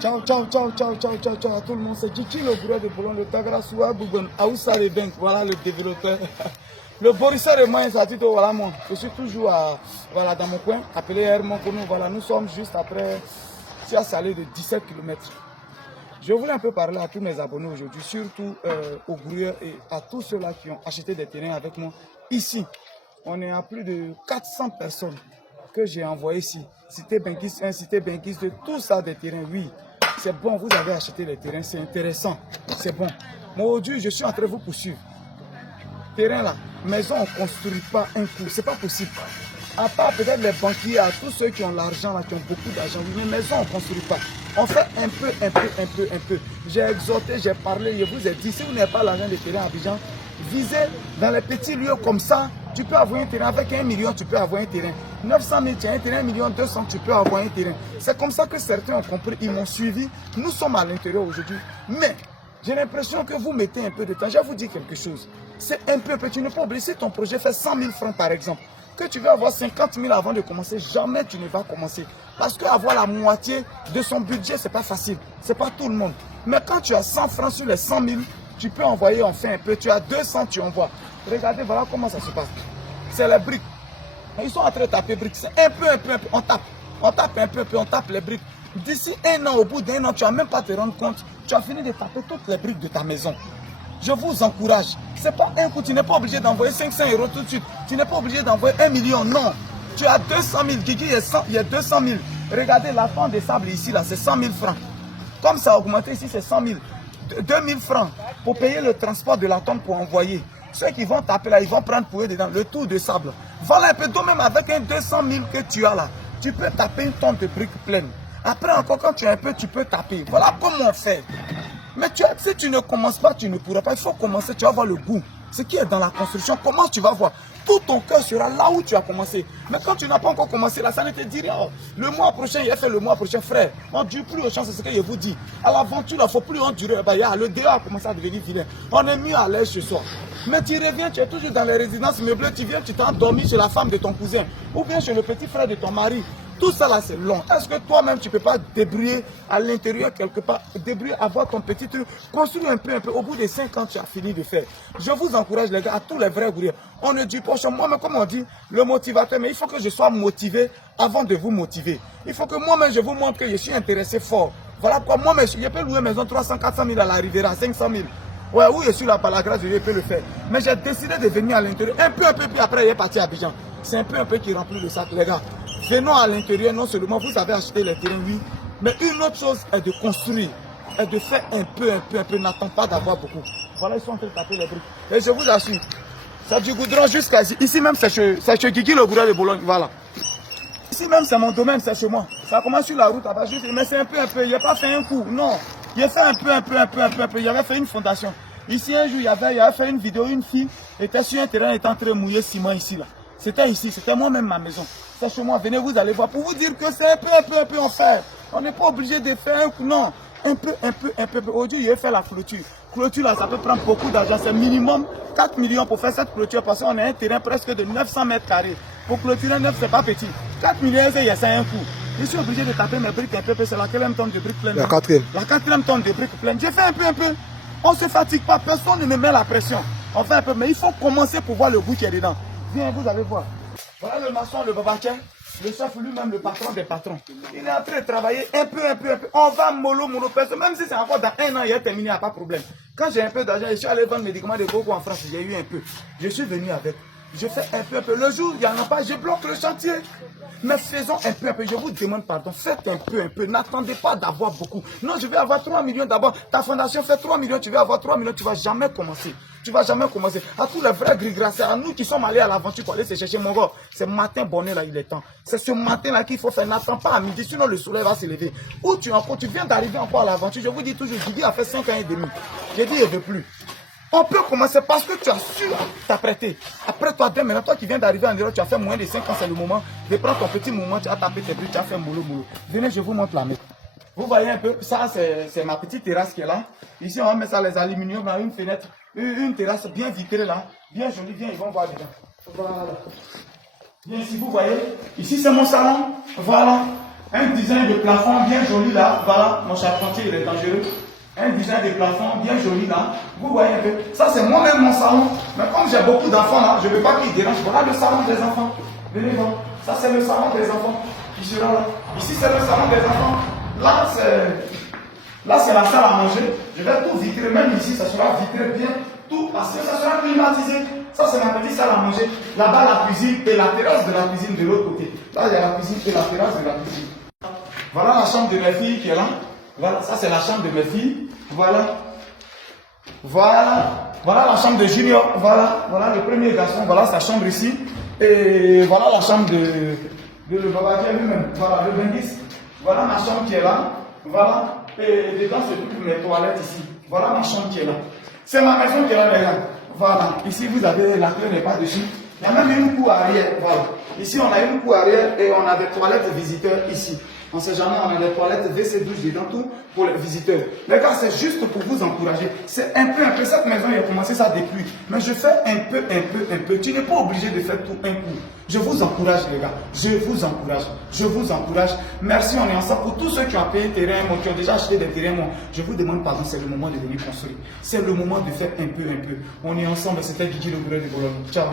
Ciao, ciao, ciao, ciao, ciao, ciao, ciao à tout le monde. C'est Kiki, le bureau de Boulogne, le Tagrasoua, Bougon, Aoussa de Bank, voilà le développeur. Le Borissa de Moins, ça dit, voilà moi. Je suis toujours voilà, dans mon coin, appelé Hermon Konou. Voilà, nous sommes juste après Sia Salé de 17 km. Je voulais un peu parler à tous mes abonnés aujourd'hui, surtout aux grouilleurs et à tous ceux-là qui ont acheté des terrains avec moi. Ici, on est à plus de 400 personnes que j'ai envoyées ici. Cité Benguis 1, Cité Benguis 2, tout ça des terrains, oui. C'est bon, vous avez acheté les terrains, c'est intéressant, c'est bon. Moi aujourd'hui, je suis en train de vous poursuivre. Terrain là, maison, on ne construit pas un coup, c'est pas possible. À part peut-être les banquiers, à tous ceux qui ont l'argent là, qui ont beaucoup d'argent, mais maison, on ne construit pas. On fait un peu. J'ai exhorté, j'ai parlé, je vous ai dit, si vous n'avez pas l'argent des terrains à Abidjan, visez dans les petits lieux comme ça. Tu peux avoir un terrain avec 1 million, tu peux avoir un terrain. 900 000, tu as un terrain, 1 million 200, tu peux avoir un terrain. C'est comme ça que certains ont compris, ils m'ont suivi. Nous sommes à l'intérieur aujourd'hui. Mais j'ai l'impression que vous mettez un peu de temps. Je vais vous dire quelque chose. C'est un peu, tu n'es pas obligé. Si ton projet fait 100 000 francs par exemple, que tu veux avoir 50 000 avant de commencer, jamais tu ne vas commencer. Parce qu'avoir la moitié de son budget, ce n'est pas facile. Ce n'est pas tout le monde. Mais quand tu as 100 francs sur les 100 000, tu peux envoyer enfin un peu. Tu as 200, tu envoies. Regardez, voilà comment ça se passe. C'est les briques. Ils sont en train de taper briques. C'est un peu. On tape. On tape un peu, on tape les briques. D'ici un an, au bout d'un an, tu ne vas même pas te rendre compte. Tu as fini de taper toutes les briques de ta maison. Je vous encourage. C'est pas un coup, tu n'es pas obligé d'envoyer 500 € tout de suite. Tu n'es pas obligé d'envoyer 1 million, non. Tu as 200 000, Guigui, il y a 200 000. Regardez, la tonne de sable ici, là, c'est 100 000 francs. Comme ça a augmenté ici, c'est 100 000. 2 000 francs pour payer le transport de la tonne pour envoyer. Ceux qui vont taper là, ils vont prendre pour eux dedans le tour de sable. Voilà un peu, donc même avec un 200 000 que tu as là, tu peux taper une tonne de briques pleine. Après encore, quand tu as un peu, tu peux taper. Voilà comment on fait. Mais si tu ne commences pas, tu ne pourras pas. Il faut commencer, tu vas voir le goût. Ce qui est dans la construction, comment tu vas voir. Tout ton cœur sera là où tu as commencé. Mais quand tu n'as pas encore commencé, là, ça ne te dit rien. Le mois prochain, il a fait le mois prochain, frère. On ne dure plus aux chances, c'est ce que je vous dis. À l'aventure, il ne faut plus endurer. Le dehors a commencé à devenir vilain. On est mieux à l'aise ce soir. Mais tu reviens, tu es toujours dans les résidences meublées, tu viens, tu t'es endormi chez la femme de ton cousin. Ou bien chez le petit frère de ton mari. Tout ça là c'est long. Est-ce que toi-même tu ne peux pas débrouiller à l'intérieur quelque part, débrouiller, avoir ton petit truc, construire un peu. Au bout de 5 ans tu as fini de faire. Je vous encourage les gars, à tous les vrais gourriers. On ne dit pas, moi-même comme on dit, le motivateur, mais il faut que je sois motivé avant de vous motiver. Il faut que moi-même je vous montre que je suis intéressé fort. Voilà pourquoi moi-même je peux louer maison 300, 400 000 à la Riviera, 500 000. Ouais, oui, je suis là par la grâce de Dieu, je peux le faire. Mais j'ai décidé de venir à l'intérieur, un peu, puis après il est parti à Abidjan. C'est un peu qui remplit le sac, les gars. Venons à l'intérieur, non seulement vous avez acheté les terrains, oui, mais une autre chose est de construire, est de faire un peu, n'attends pas d'avoir beaucoup. Voilà, ils sont en train de taper les briques. Et je vous assure, c'est du goudron jusqu'à ici. Ici même, c'est chez Guigui, le goudron de Boulogne, voilà. Ici même, c'est mon domaine, c'est chez moi. Ça commence sur la route, mais c'est un peu, il n'a pas fait un coup, non. Il a fait un peu, il avait fait une fondation. Ici, un jour, il avait fait une vidéo, une fille était sur un terrain, était en train de mouiller ciment ici, là. C'était ici, c'était moi-même ma maison. C'est chez moi, venez, vous allez voir, pour vous dire que c'est un peu en fait. On n'est pas obligé de faire un coup, non. Un peu. Aujourd'hui, il a fait la clôture. Clôture, là, ça peut prendre beaucoup d'argent. C'est minimum 4 millions pour faire cette clôture parce qu'on a un terrain presque de 900 mètres carrés. Pour clôturer un 9, c'est pas petit. 4 millions, il y a ça un coup. Je suis obligé de taper mes briques un peu, c'est la quatrième tonne de briques pleines. La quatrième. La quatrième tonne de briques pleines. J'ai fait un peu. On ne se fatigue pas, personne ne me met la pression. On fait un peu, mais il faut commencer pour voir le goût qui est dedans. Viens, vous allez voir. Voilà le maçon, le babaquin, le chef lui-même, le patron des patrons. Il est en train de travailler un peu. On va mollo, même si c'est encore dans un an, il est terminé, il n'y a pas de problème. Quand j'ai un peu d'argent, je suis allé vendre médicaments de coco en France, j'ai eu un peu. Je suis venu avec. Je fais un peu. Le jour, il n'y en a pas, je bloque le chantier. Mais faisons un peu. Je vous demande pardon. Faites un peu. N'attendez pas d'avoir beaucoup. Non, je vais avoir 3 millions d'abord. Ta fondation fait 3 millions, tu vas avoir 3 millions, tu ne vas jamais commencer. À tous les vrais gris-grassés, à nous qui sommes allés à l'aventure pour aller se chercher mon gars. C'est matin bonnet là, il est temps. C'est ce matin là qu'il faut faire. N'attends pas à midi, sinon le soleil va se lever. Ou tu viens d'arriver encore à l'aventure. Je vous dis toujours, Guigui a fait 5 ans et demi. J'ai dit, il ne veut plus. On peut commencer parce que tu as su t'apprêter. Après toi, dès maintenant, toi qui viens d'arriver en Europe, tu as fait moins de 5 ans, c'est le moment de prendre ton petit moment, tu as tapé tes briques, tu as fait un boulot. Venez, je vous montre la maison. Vous voyez un peu, ça c'est ma petite terrasse qui est là. Ici, on va mettre ça les aluminiums dans une fenêtre, une terrasse bien vitrée là, bien jolie, bien, ils vont voir dedans. Voilà. Bien ici, vous voyez, ici c'est mon salon, voilà. Un design de plafond bien joli là. Voilà, mon charpentier il est dangereux. Un design de plafond bien joli là. Vous voyez un peu. Ça c'est moi-même mon salon. Mais comme j'ai beaucoup d'enfants là, je ne veux pas qu'ils dérangent. Voilà le salon des enfants. Venez voir. Ça c'est le salon des enfants qui sera là. Ici c'est le salon des enfants. Là c'est la salle à manger. Je vais tout vitrer. Même ici ça sera vitré bien. Tout parce que ça sera climatisé. Ça c'est ma petite salle à manger. Là-bas la cuisine et la terrasse de la cuisine de l'autre côté. Là il y a la cuisine et la terrasse de la cuisine. Voilà la chambre de mes filles qui est là. Voilà, ça c'est la chambre de mes filles. Voilà. Voilà la chambre de Junior. Voilà le premier garçon. Voilà sa chambre ici. Et voilà la chambre de le babatier lui-même. Voilà le Bengis. Voilà ma chambre qui est là. Voilà. Et dedans c'est toutes mes toilettes ici. Voilà ma chambre qui est là. C'est ma maison qui est là, les gars. Voilà. Ici vous avez la clé n'est pas dessus. Il y a même une cour arrière. Voilà. Ici on a une cour arrière et on a des toilettes visiteurs ici. On ne sait jamais, on a des toilettes WC douche dedans, tout pour les visiteurs. Les gars, c'est juste pour vous encourager. C'est un peu. Cette maison, il a commencé ça depuis. Mais je fais un peu. Tu n'es pas obligé de faire tout un coup. Je vous encourage, les gars. Je vous encourage. Merci, on est ensemble. Pour tous ceux qui ont payé terrain, qui ont déjà acheté des terrains, je vous demande pardon, c'est le moment de venir construire. C'est le moment de faire un peu. On est ensemble, c'était Guigui le gourou de Bologne. Ciao.